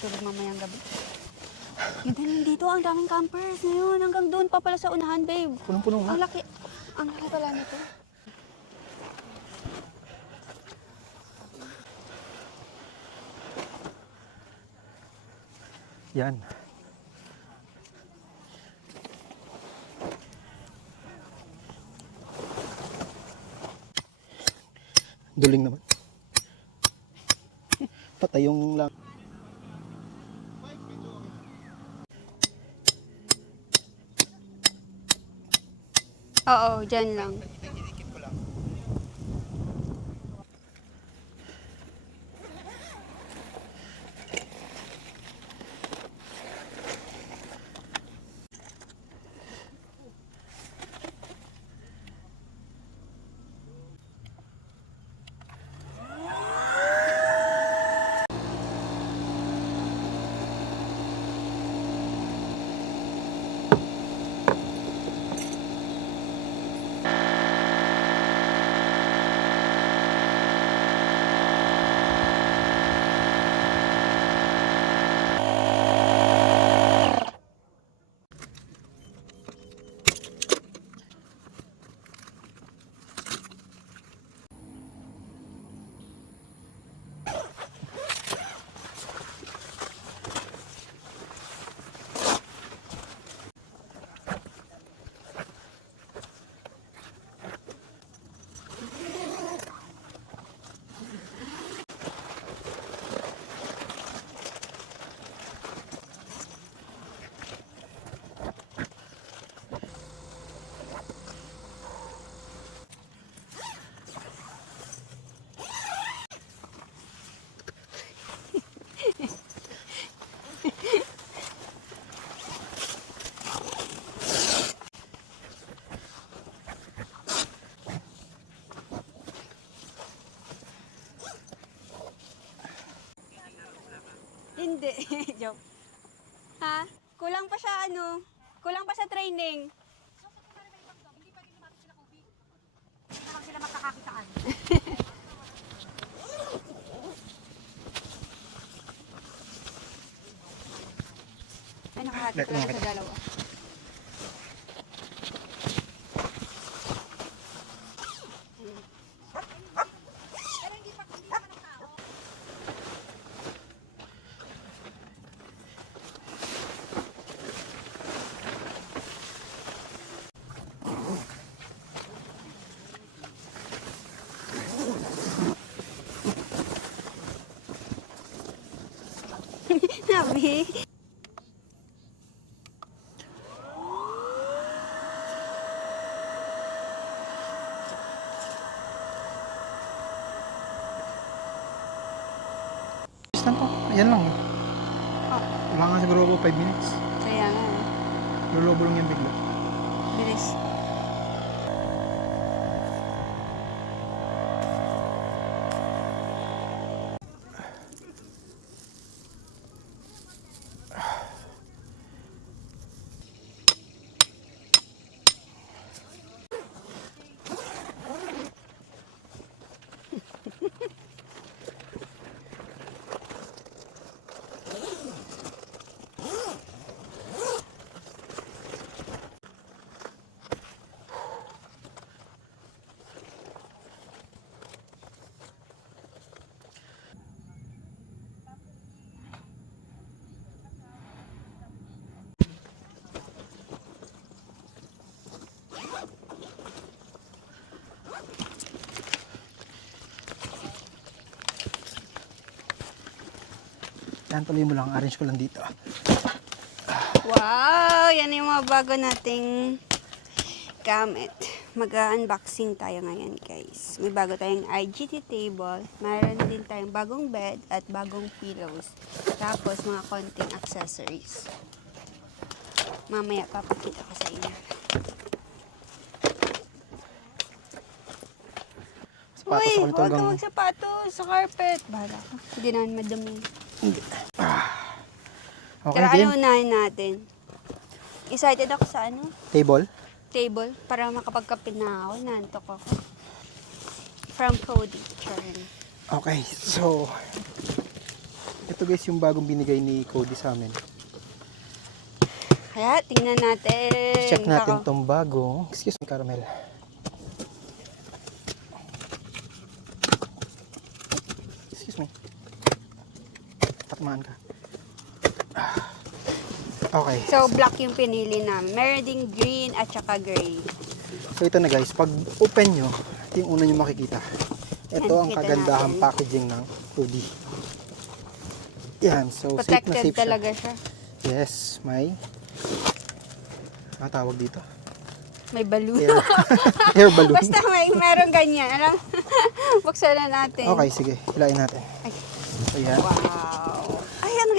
Tulog mamayang gabi. Ganda rin dito, ang daming campers ngayon. Hanggang doon pa pala sa unahan, babe. Punong-puno nga. Ang laki pala nito. Yan. Duling naman. Patay yung lang. Oo, dyan lang. Hindi. Joke. Ha? Kulang pa siya kulang pa sa training. Hindi na lang sila makakakitaan. Ay, nakahati pala siya sa dalawa. Nabi. Istan to. Yan lang. Oh, Wala nga siguro ako 5 minutes. kaya nga. Lulubo lang yan bigla. Bilis. Yan, tuloy mo lang. Arrange ko lang dito. Wow! Yan yung mga bago nating gamit. Mag-unboxing tayo ngayon, guys. May bago tayong IGT table. Mayroon din tayong bagong bed at bagong pillows. Tapos, mga konting accessories. Mamaya, papakita ko sa inyo. Sapatos Uy, ako nito huwag ka hanggang... magsapatos sa carpet. Bahala ka. Hindi naman madumi. Hindi. Okay, Tara, game. ano unahin natin? Excited ako sa Table. table para makapagkape na ako. Nantok ako. From Cody. Charon. Okay, so... Ito guys yung bagong binigay ni Cody sa amin. Kaya, tingnan natin. Check natin tong bagong. Excuse me, caramel. Excuse me. Tatmaan ka. Okay. So, black yung pinili namin. Meron ding green at saka gray. So ito na guys, pag open nyo, ito yung una nyo makikita. Ito Yan, ang kita kagandahang natin. packaging ng Cody. Yan, so safe na Protected safe siya. talaga siya. Yes, may tawag dito. May balloon. Air, air balloon. Basta meron ganyan. Alam? Buksan na natin. Okay, sige. Hilain natin. Ay. Ayan. Wow. Ay, ang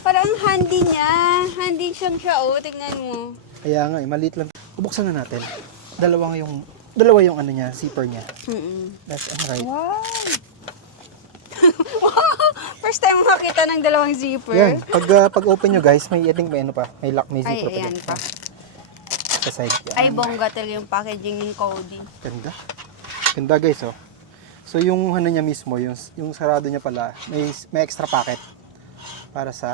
parang handy niya. Handy siyang siya, oh. Tingnan mo. Kaya nga, maliit lang. Bubuksan na natin. Dalawa yung ano niya, zipper niya. Left and right. Wow. First time makita ng dalawang zipper. Yan, pag open nyo guys, may ano pa, may lock, may Ay, zipper pa. ayan dyan. pa. Sa side. Yan. Ay, bongga talaga yung packaging ng Cody. Ganda. Ganda guys, oh. So yung ano niya mismo, yung sarado niya pala, may extra packet para sa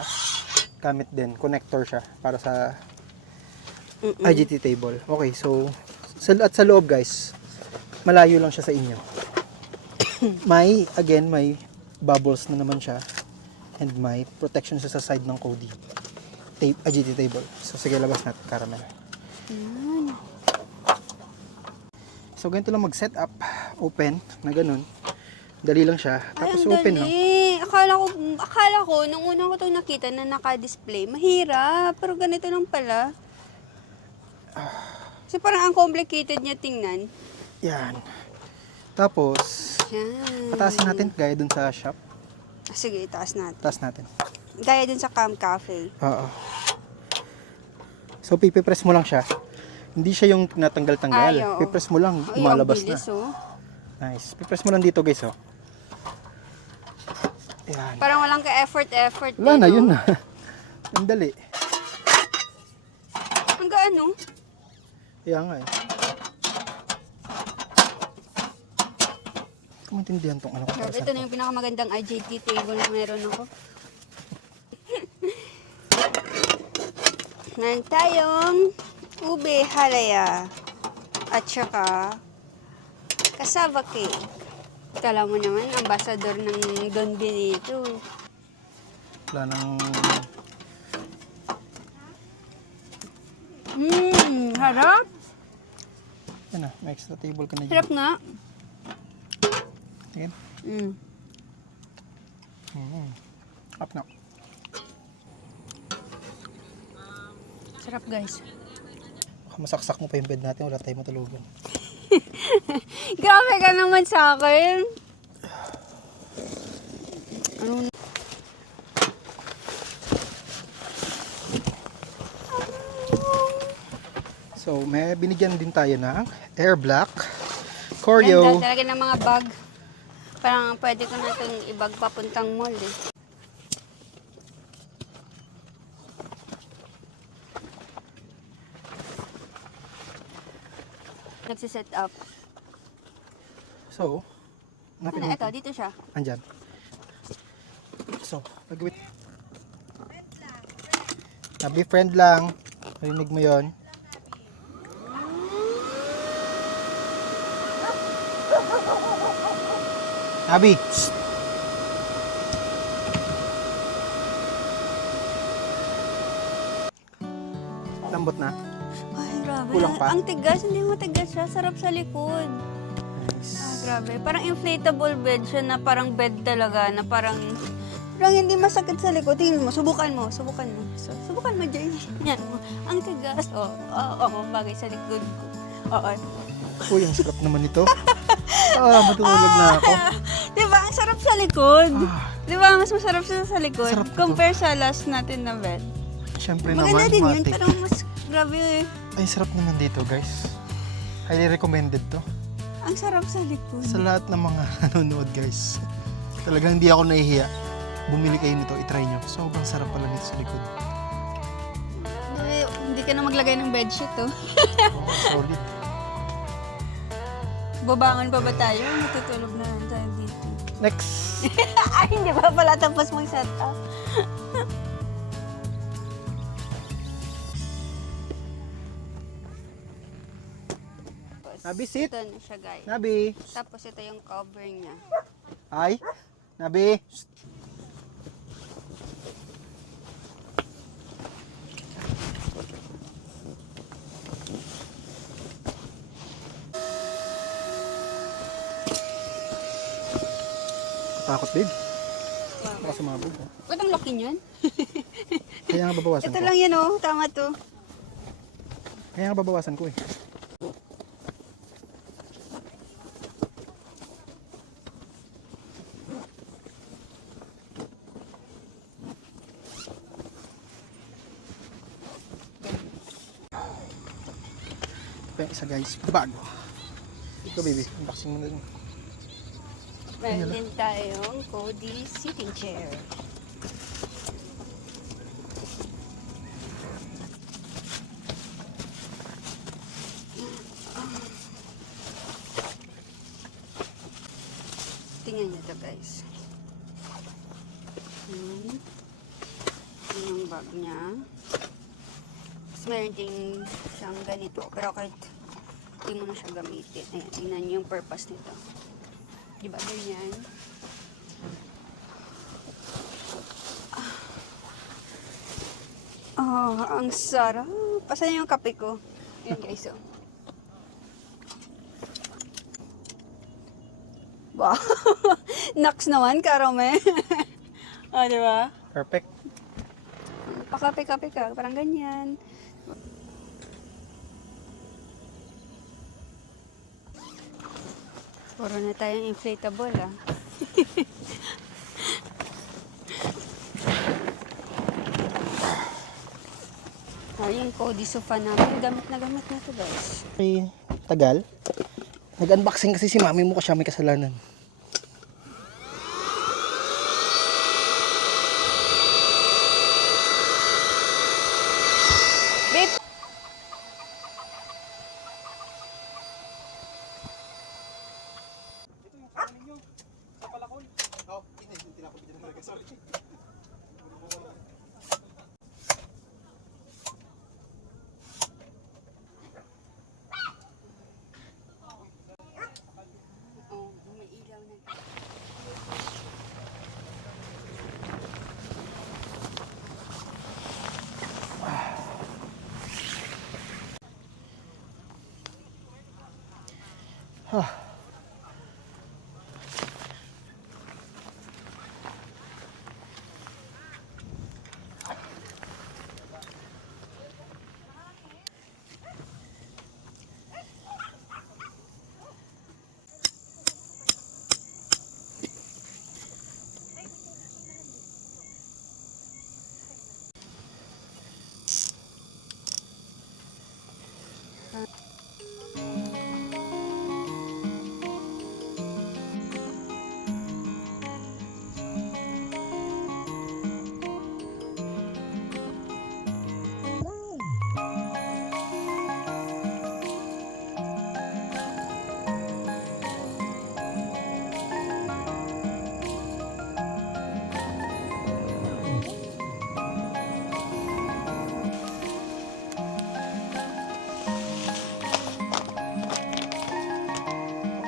gamit din, connector siya para sa IGT table. Okay, so sa loob guys, malayo lang siya sa inyo. may bubbles na naman siya and may protection siya sa side ng Cody IGT table. So sige, labas natin, caramel. So ganito lang mag-set up, open na ganun. Dali lang siya. Tapos Ay, ang open lang. dali. Akala ko, nung una ko itong nakita na naka-display, mahirap. Pero ganito lang pala. Kasi parang ang complicated niya tingnan. Yan. Tapos, Yan. patasin natin gaya dun sa shop. Sige, itaas natin. Taas natin. Gaya din sa Cam Cafe. Oo. So, pipipress mo lang siya. Hindi siya yung natanggal-tanggal. Ay, oo. Pipress mo lang, Ay, lumalabas ang bilis, na. oh. Nice. Pipress mo lang dito guys, oh. Yan. Parang walang ka-effort. Wala na, no? yun na. Ang dali. Ang gaano? Kaya nga eh. Kung maintindihan tong ano ko. para Ito saan na to. yung pinakamagandang IJT table na meron ako. Meron tayong ube halaya at saka cassava cake. Kala mo naman, ambasador ng Don Benito. Wala nang... Harap. Yan na, may extra table ka na dyan. Harap nga. Tingin. Up na. Sarap guys. Baka masaksak mo pa yung bed natin, wala tayong matulugan. Grabe ka naman sa akin. Ano? So, may binigyan din tayo ng Air Black, Ganda Choreo. talaga ng mga bag. Parang pwede ko na itong ibag papuntang mall eh. Nagsiset up. So, Ano, ito, dito siya. Andyan. So, pagawit. Sabi friend lang. Marinig mo yon. Sabi. Lambot na. Ay, grabe. Kulang pa? Ang tigas, hindi mo tigas siya. Sarap sa likod. Nice. Grabe. Parang inflatable bed siya na parang bed talaga. Na parang hindi masakit sa likod. Tingnan mo, subukan mo. Subukan mo, Jay. Yan mo. Ang tigas. Oo, bagay sa likod ko. Oo. Uy, ang sarap naman ito. Matulog na ako. Diba? Ang sarap sa likod. Ah. Diba? Mas masarap siya sa likod. Sarap ito. Compare sa last natin na bed. Siyempre Maganda naman, din yun, matik. pero mas grabe eh. Ay, sarap naman dito, guys. Highly recommended to. Ang sarap sa likod. Sa lahat ng mga nanonood, guys. Talagang hindi ako nahihiya. Bumili kayo nito, itry nyo. Sobrang sarap pala nito sa likod. Hindi ka na maglagay ng bedsheet oh. Oh, solid. Babangon pa ba tayo? Matutulog na lang tayo dito. Next. Ay, hindi ba pala tapos mag-set up? Nabi, sit. Ito na siya, guys. Nabi. Tapos ito yung cover niya. Ay. Nabi. Takot, babe. Baka sumabog. Ba't ang laki niyan? Kaya nga babawasan Ito ko. lang yan, oh. Tama to. Kaya nga babawasan ko eh. Ito yung isa guys. Bago. Ito baby. Unboxing mo na rin. Meron din tayong Cody sitting chair. Tingnan nyo to guys. Yung bag niya. Tapos meron din siyang ganito. Pero kahit hindi mo na siya gamitin. Ayan, tingnan nyo yung purpose nito. Diba ganyan? Oh, ang sarap. Pasan yung kape ko. Ayan guys, oh. Wow. Naks naman, karome. Oh, di ba? Perfect. Pakape-kape ka, parang ganyan. Puro na tayong inflatable, ah. Yung Cody sofa namin, gamit na to, guys. Okay. Tagal. Nag-unboxing kasi si mami mo kasi siya may kasalanan. Babe! Oh, may ilaw na.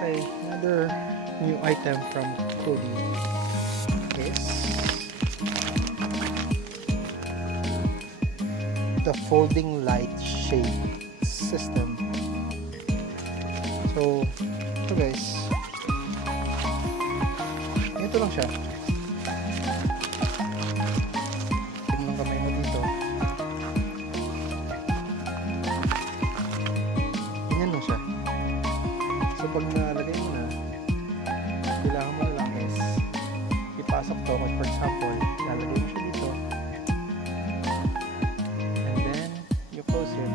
Okay, another new item from Cody is the folding light shade system. So, ito guys. Ito lang siya. Tignan ng kamay mo dito. Ganyan lang siya. So pag nalagay mo na, kailangan mo na lang is ipasok to. For example, lalagay mo siya dito. And then, you close it.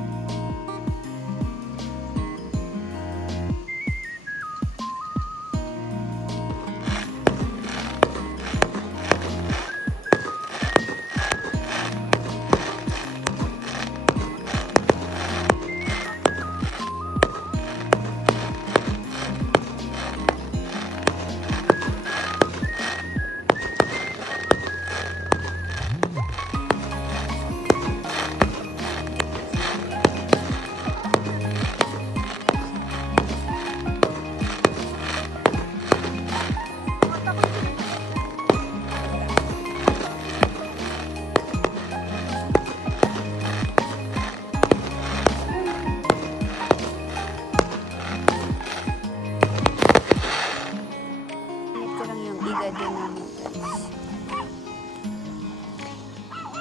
din naman, guys.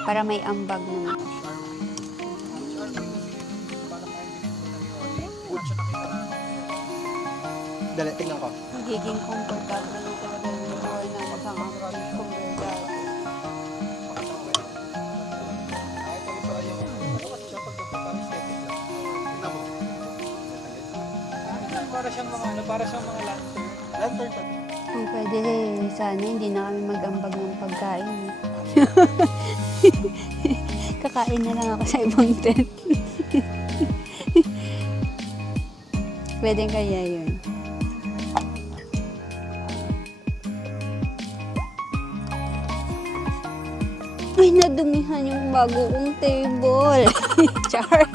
Para may ambag naman siya. Dali, tingnan ko. Magiging comfortable na talaga yung wall na isang aking kumbaga. Para siyang mga lantern. Lantern pa. Kung pwede, sana hindi na kami mag-ambag ng pagkain. Kakain na lang ako sa ibang tent. Pwede kaya yun. Ay, nadumihan yung bago kong table. Char.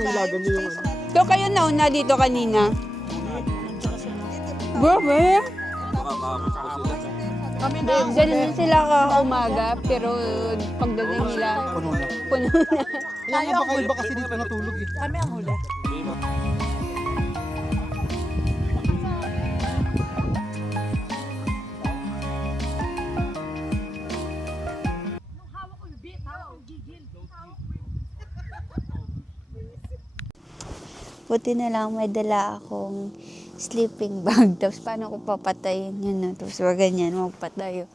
Nilagan niyo yung ano. So, kayo nauna dito kanina? Grabe! Ganun sila ka-umaga, pero pagdating nila, Puno na. puno na. Kaya nga baka iba kasi dito natulog eh. Kami ang huli. Buti na lang may dala akong sleeping bag. Tapos paano ko papatayin yun na? Tapos wag ganyan, magpatayo.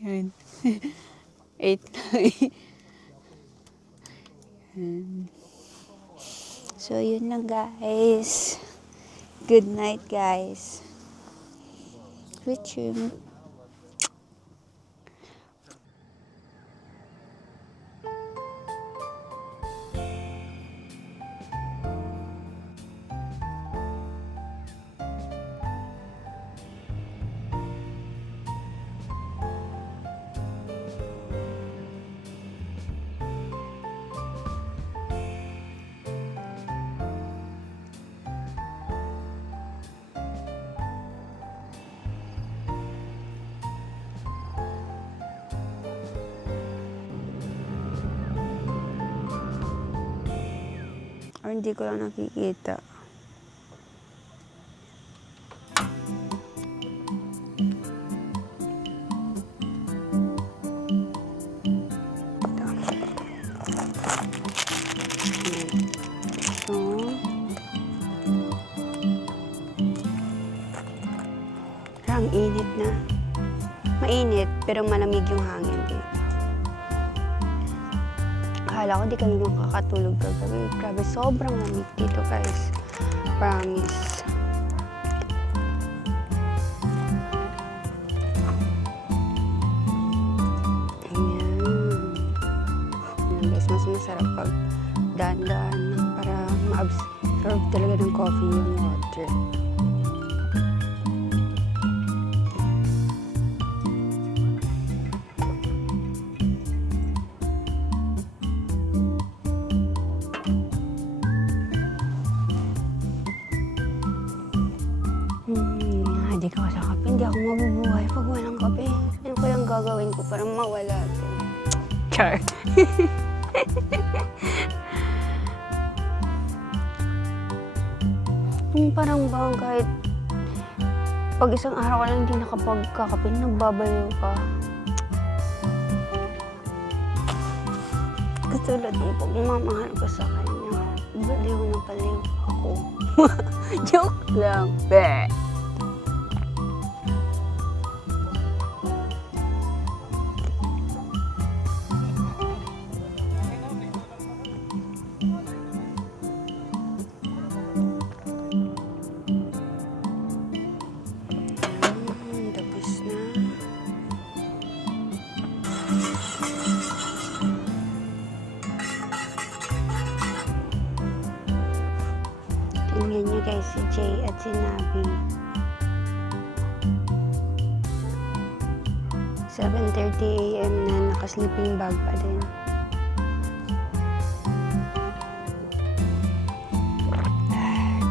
Yan. 8 lang. Yan. So, yun lang guys. Good night guys. Sweet dreams. Or hindi ko lang nakikita. So, ang init na. Mainit, pero malamig yung hangin. Akala ko di kami makakatulog kagabi. Grabe, sobrang lamig dito guys. Promise. Ayan. Ayan guys, mas masarap pag daan-daan lang para ma-absorb talaga ng coffee yung water. Hindi ka sa kape. Hindi ako mabubuhay pag walang kape. Ano kayang gagawin ko para mawala ito? Char. Yung parang bang kahit pag isang araw ka lang hindi nakapagkakape, nagbabaliw ka. Katulad ng pagmamahal ko sa kanya. Baliw na baliw ako. Joke lang. Be. Tapos na. Tingnan niyo guys si Jay at si Nabi. 7:30 a.m. na, naka-sleeping bag pa din.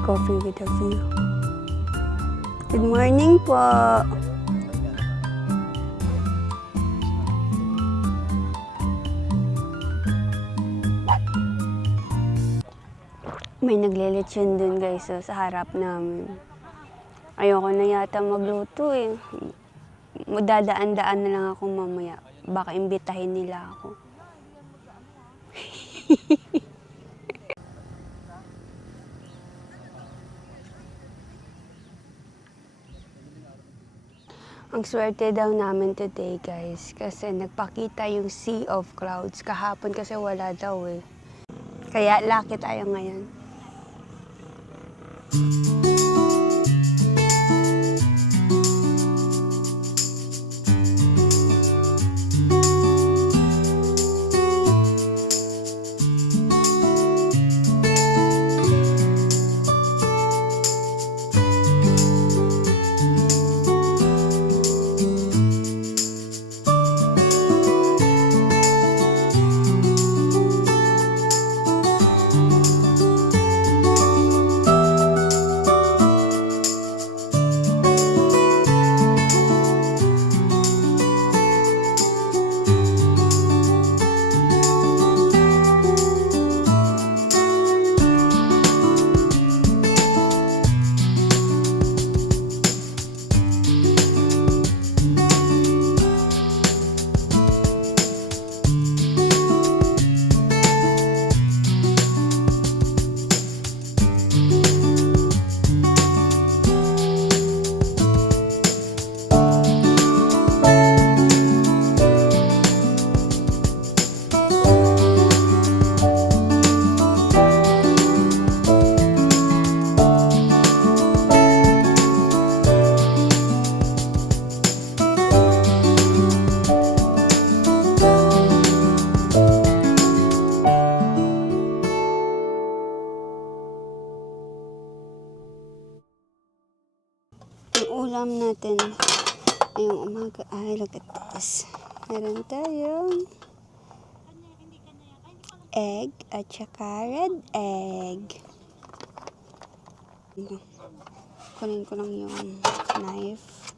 Coffee with a view. Good morning po! May naglilitsyon dun guys, so, sa harap namin. Ayoko na yata magluto eh. Dadaan-daan na lang ako mamaya. Baka imbitahin nila ako. Ang swerte daw namin today guys kasi nagpakita yung sea of clouds. Kahapon kasi wala daw eh. Kaya lucky tayo ngayon. Ang ulam natin ngayong umaga ay look at this. Meron tayong egg at saka red egg. Kunin ko lang yung knife.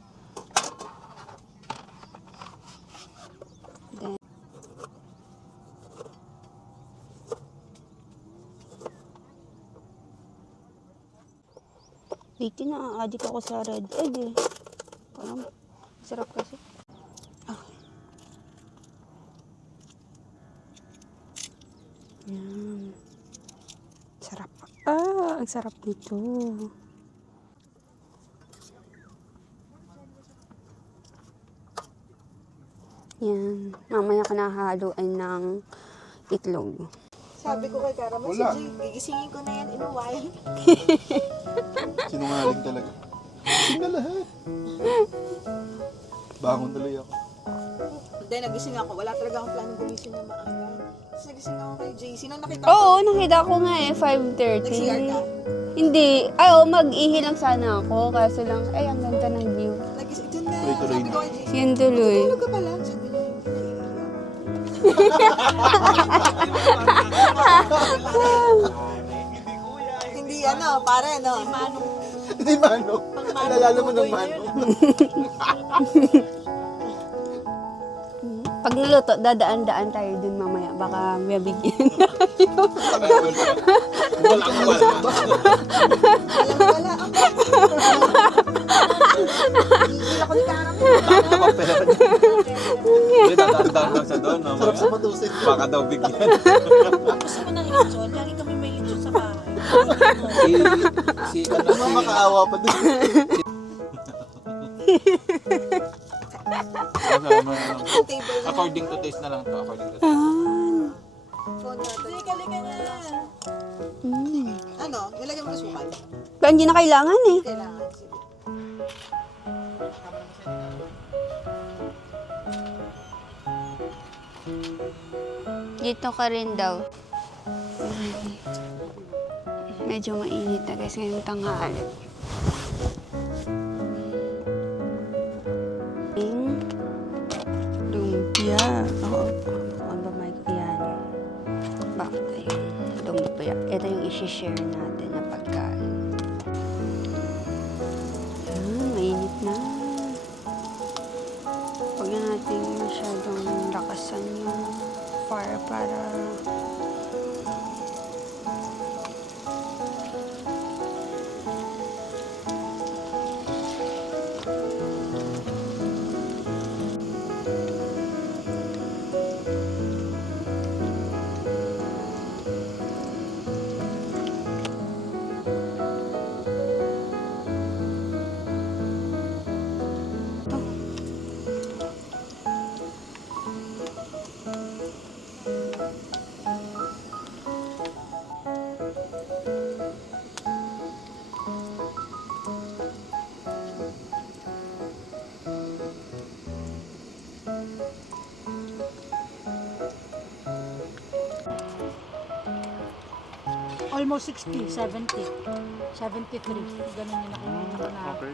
Then, dito na-addict ako sa red egg eh. Parang sarap kasi. Okay. Yan. Sarap. Ang sarap nito. Yan. Mamaya ka nahaluin ng itlog. Sabi ko kay Karaman, si Jay, gigisingin ko na yan in a while. Sinungaling talaga. Gising na lahat. Bangon tuloy ako. Hindi, nagising ako. Wala talaga akong planong gumising na maaga. Tapos nagising ako kay Jay. Sino nakita Oo, nakita ko nga eh, 5:30. Nag-CR ka? Hindi. Ay, mag-ihi lang sana ako. Kaso lang, ay, ang ganda ng view. Nagising. Doon na. Tuloy-tuloy Sabi ko kay Jay, Yan tuloy. tulog ka pala. Sabi niya, hindi ano, pare, no? Hindi mano. Alala mo ng mano. Pag naluto, dadaan-daan tayo dun mamaya. Baka mabigyan. Wala ako. Hindi ako ni Karaman. Hindi, tatandaan lang siya doon. No? Sarap sa patusin. Baka daw bigyan. Gusto mo ng lechon? Lagi kami may lechon sa bahay. Ano makaawa pa din. Table na. According to taste na lang to. According to taste. Phone natin. Hindi, kalika na. Ano? Nilagay mo na sukat? Pero hindi na kailangan eh. Kailangan. Sige. Dito ka rin daw. Medyo mainit na guys ngayong tanghali. i-share natin na pagkain. Mainit na. Huwag na natin masyadong lakasan yung fire para Almost 60, 70, 73. Ganun yung nakinig na. Okay.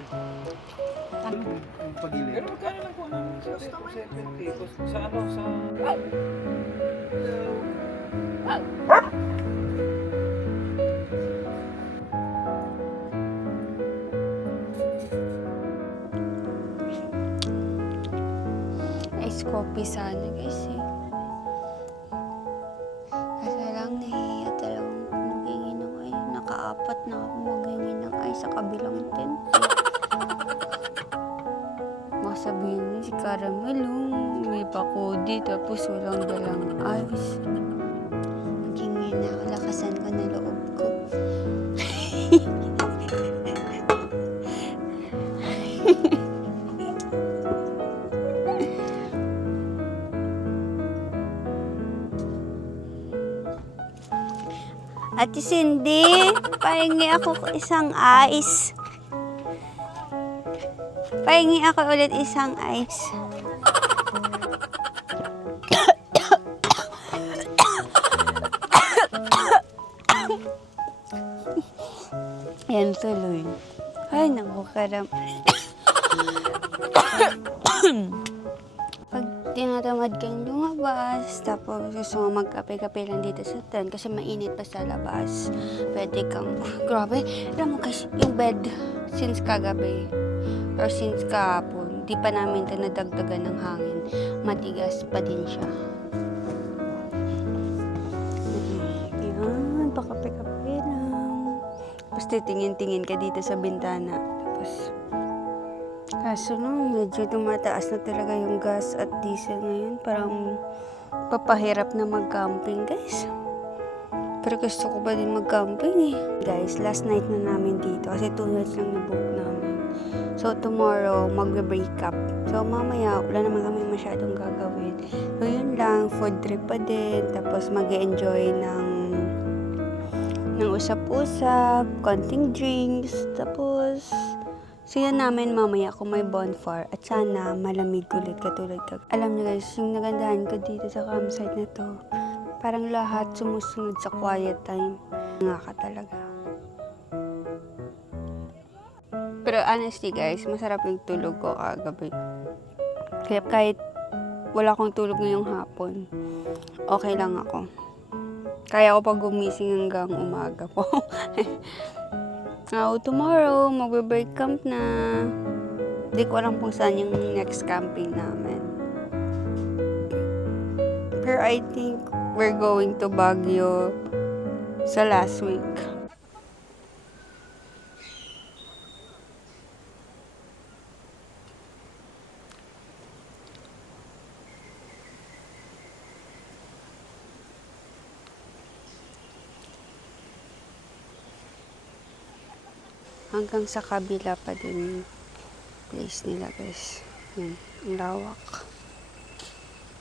Ano? Pagilid. Pero magkano lang po namin sa 70? Sa ano? Sa... ice coffee sana guys eh. Kasi lang nahihiya talagang maghingi ng ice. Nakaapat na ako maghingi ng ice sa kabilang tent. Masabihin niya si Caramel, may pakodi tapos walang dalang ice. Maghingi na ako, lakasan ko na loob ko. Ate Cindy, pahingi ako isang ice. Pahingi ako ulit isang ice. Yan tuloy. Ay, naku, karam. Pag tinatamad kang lumabas, tapos gusto mo magkape-kape lang dito sa tent kasi mainit pa sa labas, pwede kang, grabe, alam mo guys, yung bed, since kagabi, or since kahapon, di pa namin ito nadagdagan ng hangin, matigas pa din siya. Yan, pakape-kape lang. Tapos titingin-tingin ka dito sa bintana, tapos kaso no, medyo tumataas na talaga yung gas at diesel ngayon. Parang papahirap na mag-camping, guys. Pero gusto ko pa din mag-camping eh. Guys, last night na namin dito kasi 2 nights lang na-book namin. So, tomorrow, magbe-break up. So, mamaya, wala naman kami masyadong gagawin. So, yun lang, food trip pa din. Tapos, mag-enjoy ng usap-usap, konting drinks. Tapos, siya namin mamaya kung may bonfire at sana malamig ulit katulad ka. Alam niyo guys, yung nagandahan ko dito sa campsite na to, parang lahat sumusunod sa quiet time. Nga ka talaga. Pero honestly guys, masarap yung tulog ko kagabi. Kaya kahit wala akong tulog ngayong hapon, okay lang ako. Kaya ako pag gumising hanggang umaga po. Now, tomorrow, magbe-break camp na. Hindi ko alam kung saan yung next camping namin. Pero I think we're going to Baguio sa last week. Hanggang sa kabila pa din yung place nila guys. Yan, ang lawak.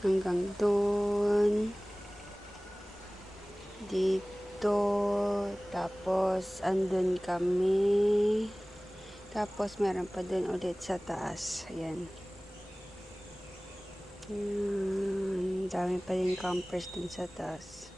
Hanggang doon. Dito. Tapos andun kami. Tapos meron pa doon ulit sa taas. Ayan. Dami pa din campers dun sa taas.